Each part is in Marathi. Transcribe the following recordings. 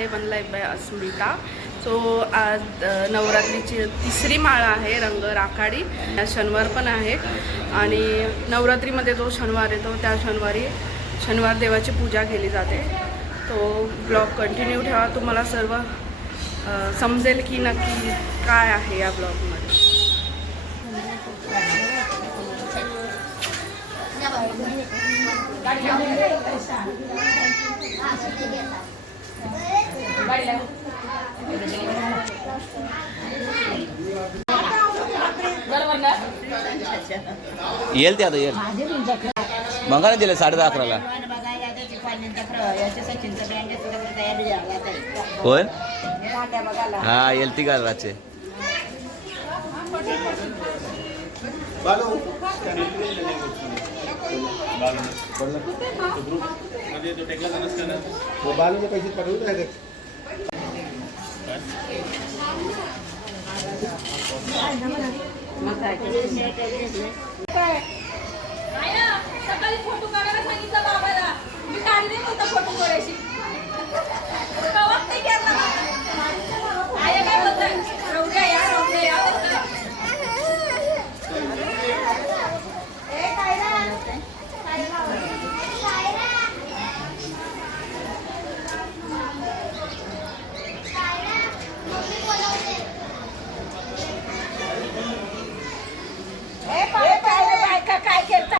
आहे वन लाईफ बाय अस्मिता. सो आज नवरात्रीची तिसरी माळ आहे रंग राखाडी. शनिवार पण आहे आणि नवरात्रीमध्ये जो शनिवार येतो त्या शनिवार देवाची पूजा केली जाते. तो ब्लॉग कंटिन्यू ठेवा, तुम्हाला सर्व समजेल की नक्की काय आहे या ब्लॉगमध्ये. येईल ते आता येईल मग ना दिलं 11:30ला. होय हा येईल ती घालाचे. सकाळी फोटो काढायला सांगितलं बाबाला, मी काढले नव्हता फोटो काढायची. काय बोलताय रवड्या या काय करता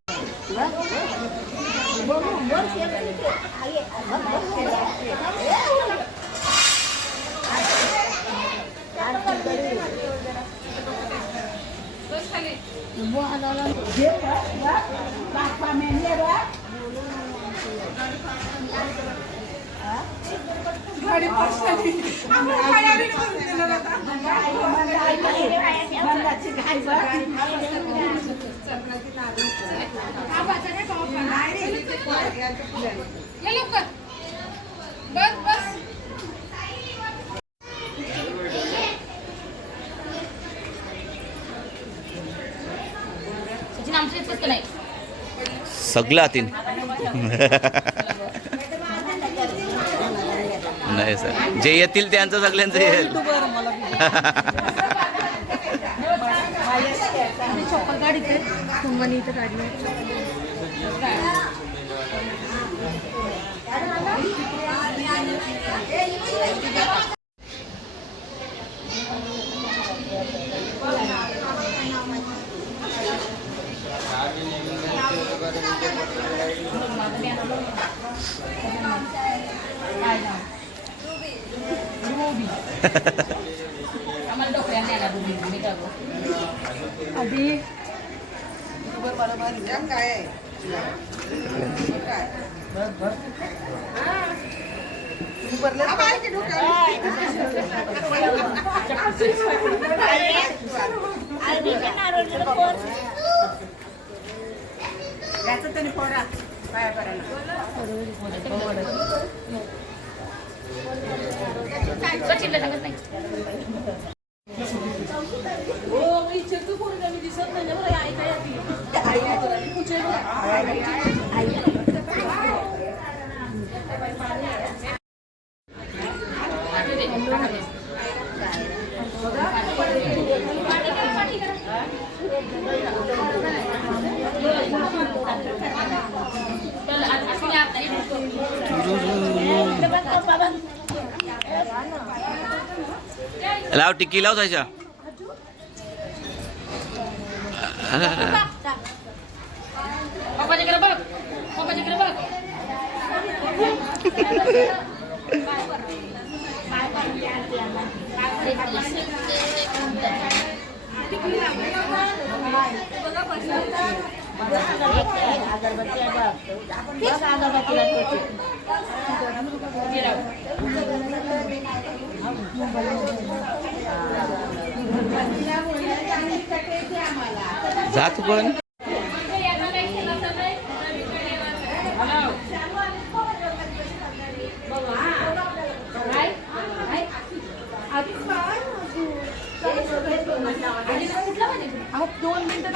सगळं आतीन नाही सर, जे येतील त्यांचं सगळ्यांचं येईल. लाव टिक्की लाव जायच्या. जात पण दोन मिनिटं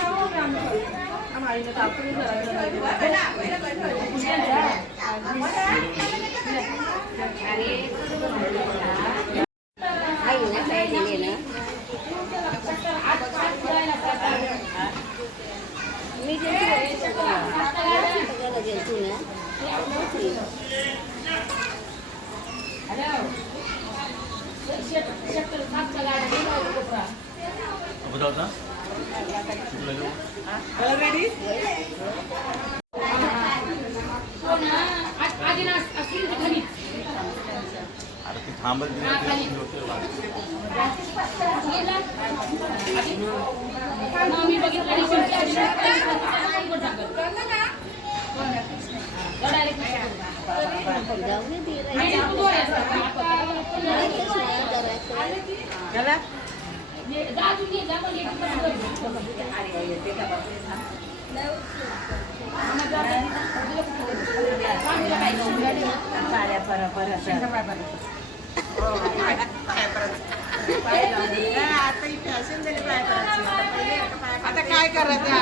आता काय करायचं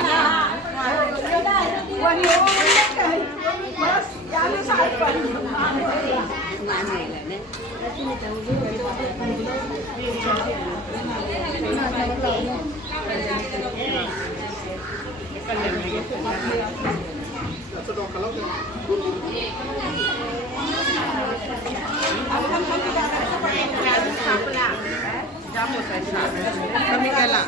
कमी केला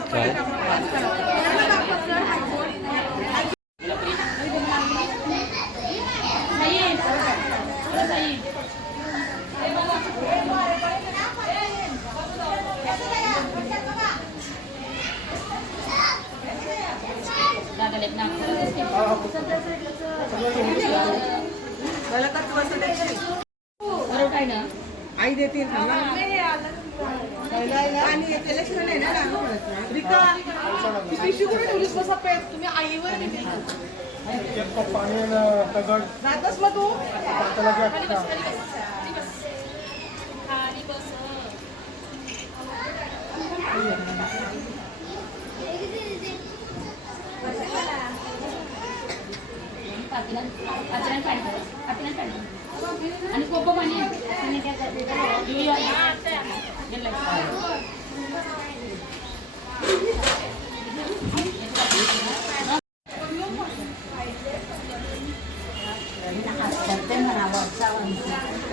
आई देते तुम्ही आईवर जातच मग तू आणि कोको पाणी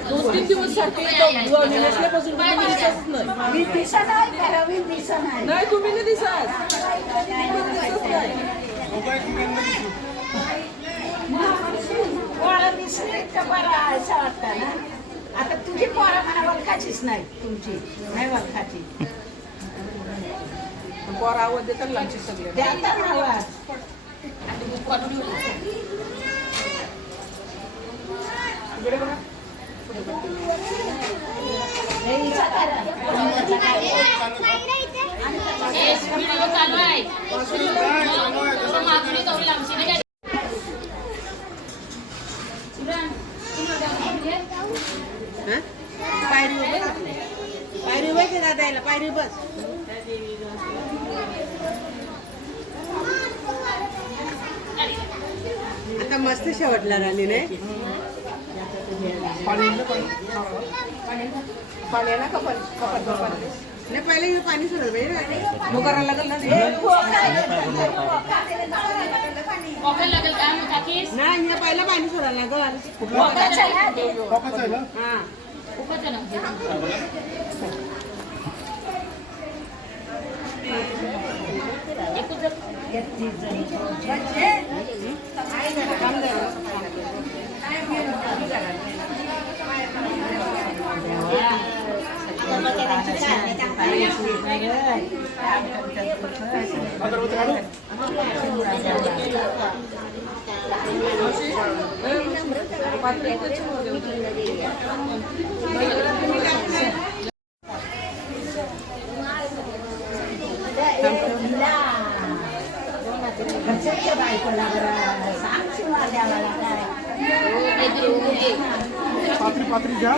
दोन-तीन दिवस साठी नसल्यापासून नाही तुम्ही नाही दिसत आता तुझी पोरा मला वळखाचीच नाही तुमची नाही वळखाची पोर आवाज देतात लांची सगळे द्यायचा आवाज इकडे बघा व्हिडिओ चालू आहे मागणी करू लांबची पायरी बस दादा पायरी बस आता मस्त शेवटला राणी नाही पाण्याला कपल नाही पहिले हे पाणी सोडलं पाहिजे मग करायला लागेल लागेल काय काकी नाही हे पहिलं पाणी सोडायला लागेल हा खूपच ना पात्री घ्या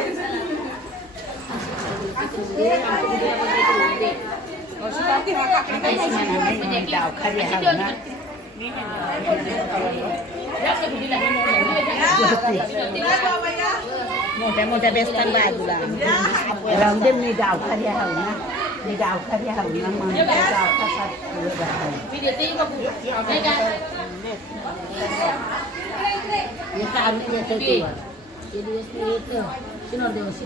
जास्त मोठ्या मोठ्या बेसतात बाजूला राहून दे. मी गावखाली हाव ना, मी गावखाली हाव ना, मग गावखाचा मी देते बघू नाही का मी काम येतो तुला ते दिवस मी येतो शिनोर दिवशी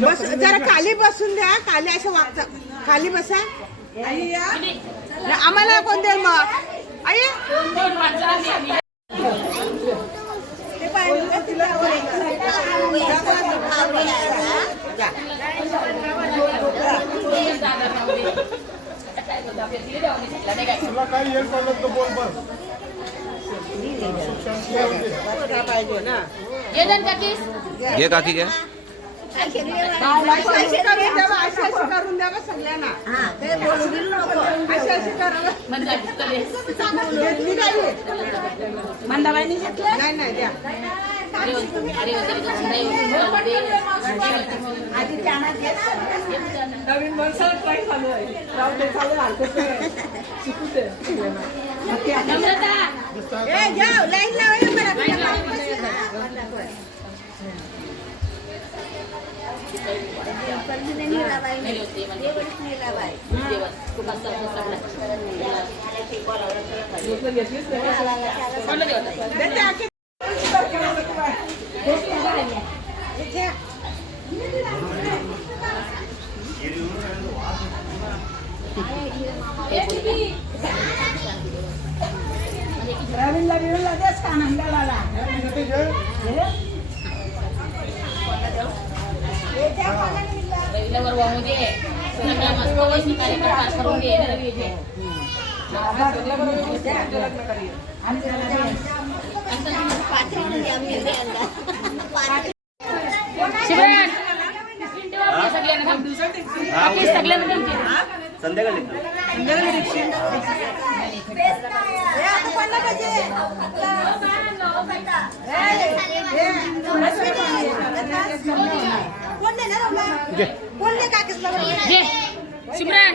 बस जरा खाली बसून द्या. खाली असं वागता. खाली बसा. आई या. आम्हाला कोण देईल मग? आई ते पाहिजे तिला तुला काय येईल पडलं तर बोल बस. पाहिजे ना. ये दन काकीस घे काकी घ्या. अशी करून द्यावा सगळ्यांना. अशी करा. मंदाबाईंनी घेतलं नाही नाही द्या. नवीन माणसाला ट्राय चालू आहे. चालू हरकत शिकू दे. जाऊ लाईन रवीनला बिरूला देस का नंदाला रविला बरोबर होऊ दे सगळ्या मस्त पैसे कार्यक्रम करून दे रवी इथे शिवराज सगळ्यांना बाकी सगळ्यांना संध्याकाळी घे शिवराज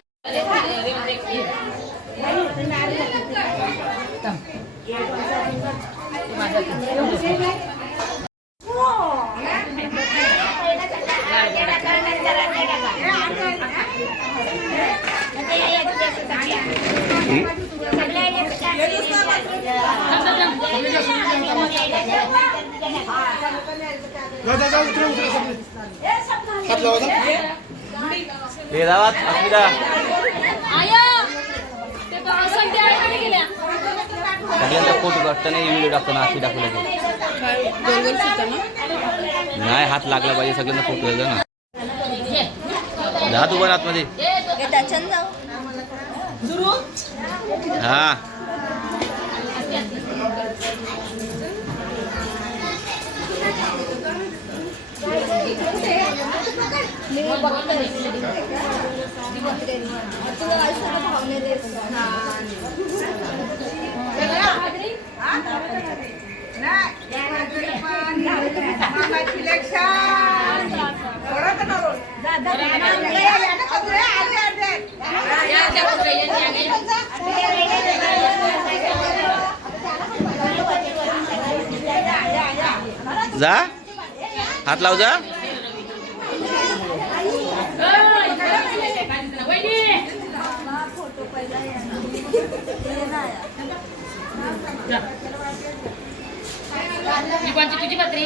हे दावात अस्मिता आया ते तर संध्या आळकडे गेल्या सगळ्यांचा फोटो काढताना व्हिडिओ टाकताना अशी दाखवलं नाही. हात लागला पाहिजे सगळ्यांना फोटो येतो ना. जा तू पण आतमध्ये. हा जा हात लाव जा. कोणची तुझी पत्री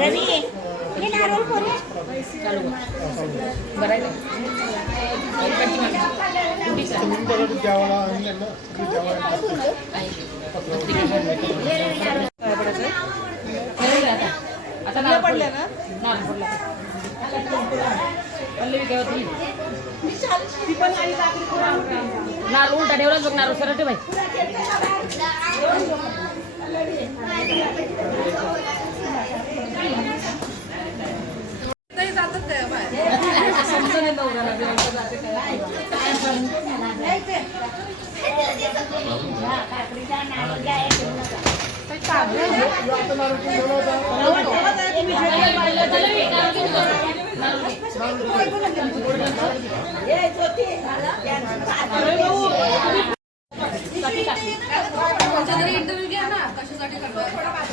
रवी हे नारळ कोणी आता पडले ना नारळ उलटा ठेवला बघ नारळ सरळ ठेवाय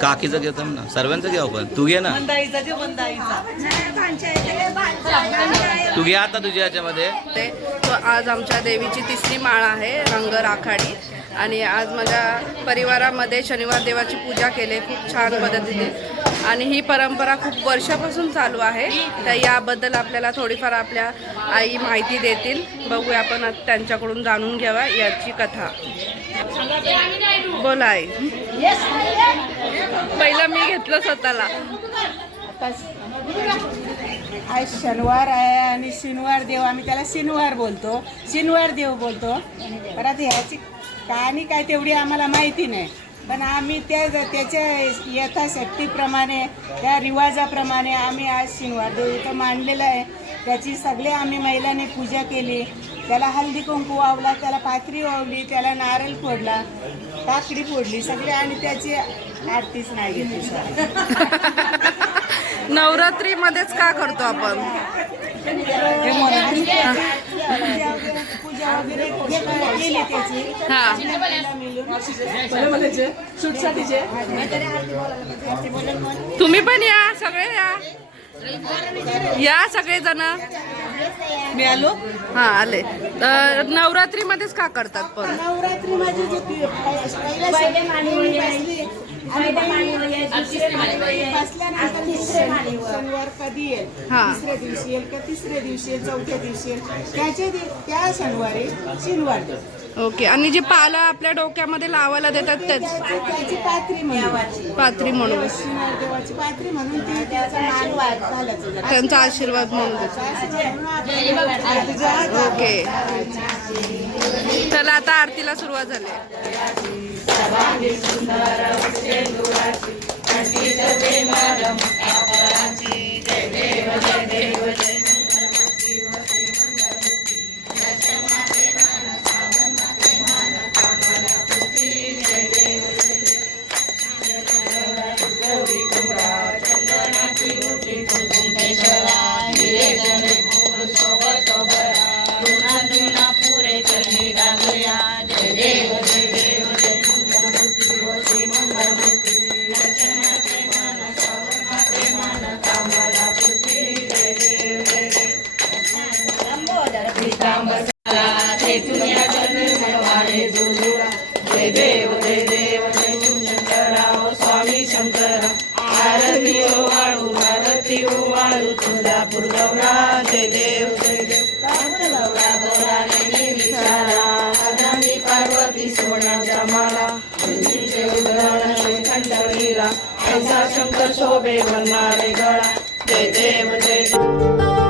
काकीचं घेतो ना, सर्वांचं घेऊ पण. तू घे ना, तू घे आता तुझ्या याच्यामध्ये. तो आज आमच्या देवीची तिसरी माळ आहे रंग राखाडी. आणि आज माझ्या परिवारामध्ये शनिवार देवाची पूजा केली खूप छान पद्धतीने. आणि ही परंपरा खूप वर्षापासून चालू आहे. तर याबद्दल आपल्याला थोडीफार आपल्या आई माहिती देतील. बघूया आपण त्यांच्याकडून जाणून घ्यावा याची कथा. बोला आई. पहिलं मी घेतलं स्वतःला. आज शनिवार आहे आणि शनिवार देव, आम्ही त्याला शनिवार बोलतो, शनिवार देव बोलतो. परत ह्याची कहाणी काय तेवढी आम्हाला माहिती नाही, पण आम्ही त्याच्या यथाशक्तीप्रमाणे त्या रिवाजाप्रमाणे आम्ही आज शनिवार देव इथं मांडलेलं आहे. त्याची सगळे आम्ही महिलांनी पूजा केली. त्याला हळदी कुंकू वावला, त्याला पाथरी वावली, त्याला नारळ फोडला, काकडी फोडली सगळे, आणि त्याची आरतीच नाही घेतली. नवरात्रीमध्येच का करतो आपण? पूजा वगैरे केली त्याची. हा, तुम्ही पण या, सगळे या सगळे जण. मी आलो. हा आले. तर नवरात्रीमध्येच का करतात पण? नवरात्री माझी जी शनिवार कधी येईल, हा. दुसऱ्या दिवशी येईल का तिसऱ्या दिवशी येईल, चौथ्या दिवशी येईल, त्या शनिवारी शनिवार देव. ओके. आणि जे पाला आपल्या डोक्यामध्ये लावायला देतात त्याची पात्री म्हणून, पात्री म्हणून, शनिवार देवाची पात्री म्हणून ती त्याचा मान घालायचं. त्यांचा आशीर्वाद म्हणून देतात. ओके. चला आता आरतीला सुरुवात झाली. शंकर शोभे बनणारे गळा. जय देव जय